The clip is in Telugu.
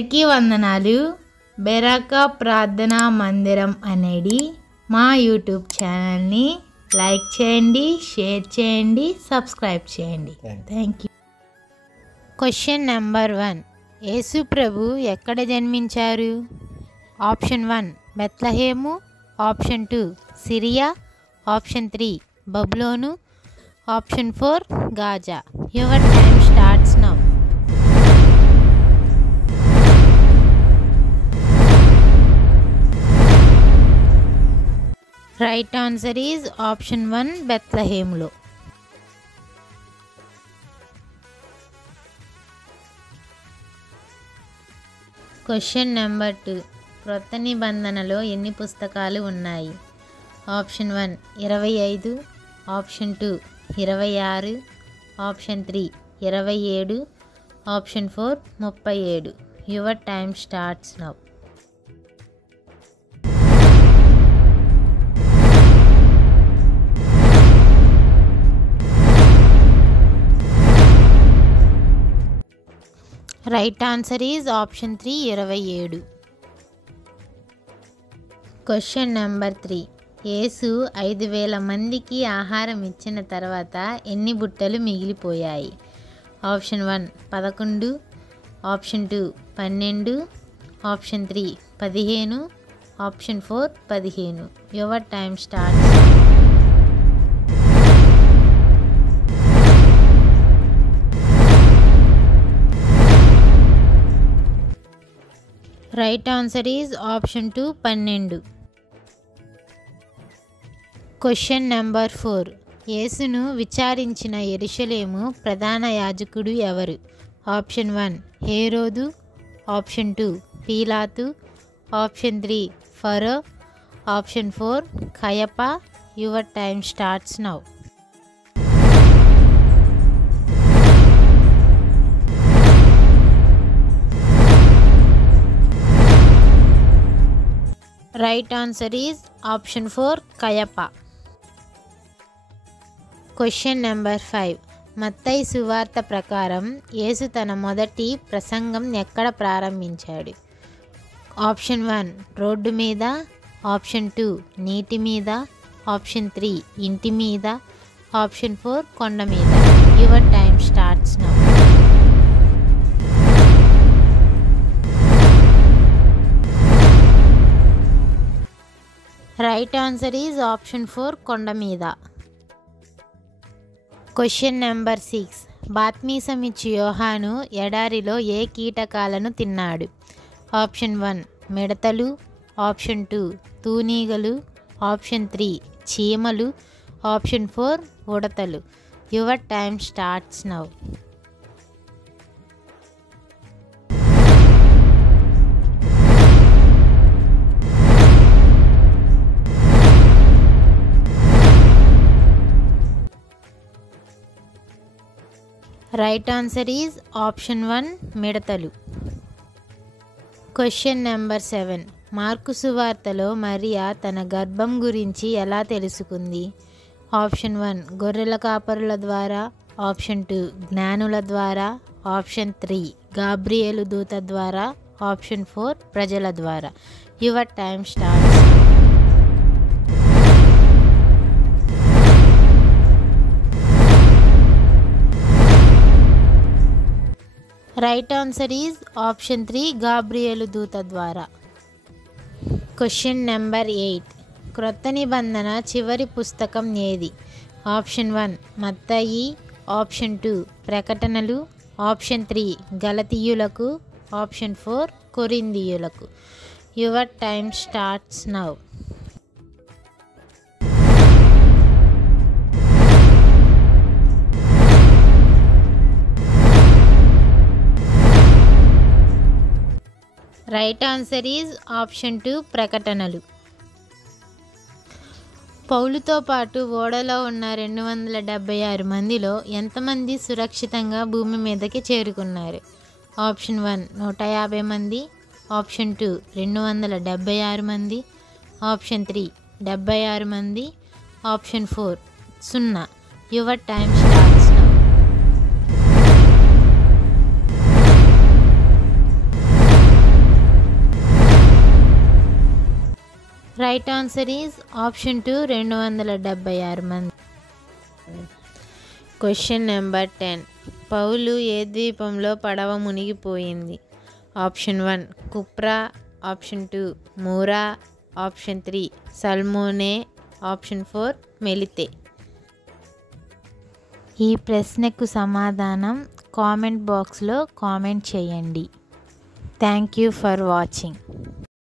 అందరికీ వందనాలు. బెరాకా ప్రార్థనా మందిరం అనేది మా యూట్యూబ్ ఛానల్ని లైక్ చేయండి, షేర్ చేయండి, సబ్స్క్రైబ్ చేయండి. Thank you. Question number 1. యేసు ప్రభు ఎక్కడ జన్మించారు? Option 1 Bethlehem, option 2 Syria, option 3 బబులోను, option 4 Gaza. Your time starts now. Right answer is option 1 బెత్లహేములో. Question number 2. క్రొత్త నిబంధనలో ఎన్ని పుస్తకాలు ఉన్నాయి? Option 1 25, option 2 26, option 3 27, option 4 37. Your time starts now. Right answer is option 3 27. Question number 3. యేసు 5,000 మందికి ఆహారం ఇచ్చిన తర్వాత ఎన్ని బుట్టలు మిగిలిపోయాయి? Option 1 11, option 2 12, option 3 15, option 4 15. Your time starts. Right answer is option 2 12. Question number 4. యేసును విచారించిన యెరూషలేము ప్రధాన యాజకుడు ఎవరు? ఆప్షన్ 1 హేరోదు, ఆప్షన్ 2 పీలాతు, ఆప్షన్ 3 ఫరో, ఆప్షన్ 4 కయపా. Your time starts now. Right answer is option 4 కయపా. Question number 5. మత్తయి సువార్త ప్రకారం యేసు తన మొదటి ప్రసంగం ఎక్కడ ప్రారంభించాడు? ఆప్షన్ 1 రోడ్డు మీద, ఆప్షన్ 2 నీటి మీద, ఆప్షన్ 3 ఇంటి మీద, ఆప్షన్ 4 కొండ మీద. Your time starts now. Right answer is option 4 కొండ మీద. Question number 6. బాప్తిసమిచ్చు యోహాను ఎడారిలో ఏ కీటకాలను తిన్నాడు? ఆప్షన్ 1 మిడతలు, ఆప్షన్ 2 తూనీగలు, ఆప్షన్ 3 చీమలు, ఆప్షన్ 4 ఉడతలు. Your time starts now. Right answer is option 1 మిడతలు. Question number 7. మార్కు సువార్తలో మరియా తన గర్భం గురించి ఎలా తెలుసుకుంది? ఆప్షన్ 1 గొర్రెల కాపరుల ద్వారా, ఆప్షన్ 2 జ్ఞానుల ద్వారా, ఆప్షన్ 3 గాబ్రియేలు దూత ద్వారా, ఆప్షన్ 4 ప్రజల ద్వారా. Your time starts. Right answer is option 3 Gabriel దూత ద్వారా. Question number 8. క్రొత్త నిబంధన చివరి పుస్తకం ఏది? ఆప్షన్ 1 మత్తయి, ఆప్షన్ 2 ప్రకటనలు, ఆప్షన్ 3 గలతీయులకు, ఆప్షన్ 4 కొరింథీయులకు. Your time starts now. Right answer is option 2 ప్రకటనలు. పౌలుతో పాటు ఓడలో ఉన్న 276 మందిలో ఎంతమంది సురక్షితంగా భూమి మీదకి చేరుకున్నారు? ఆప్షన్ 1 150 మంది, ఆప్షన్ 2 276 మంది, ఆప్షన్ 3 76 మంది, option 4 0. Your time starts now. Right answer is option 2 276 మంది. Question number 10. పౌలు ఏ ద్వీపంలో పడవ మునిగిపోయింది? ఆప్షన్ 1 కుప్రా, ఆప్షన్ 2 మూరా, ఆప్షన్ 3 సల్మోనే, ఆప్షన్ 4 మెలితే. ఈ ప్రశ్నకు సమాధానం కామెంట్ బాక్స్లో కామెంట్ చేయండి. Thank you for watching.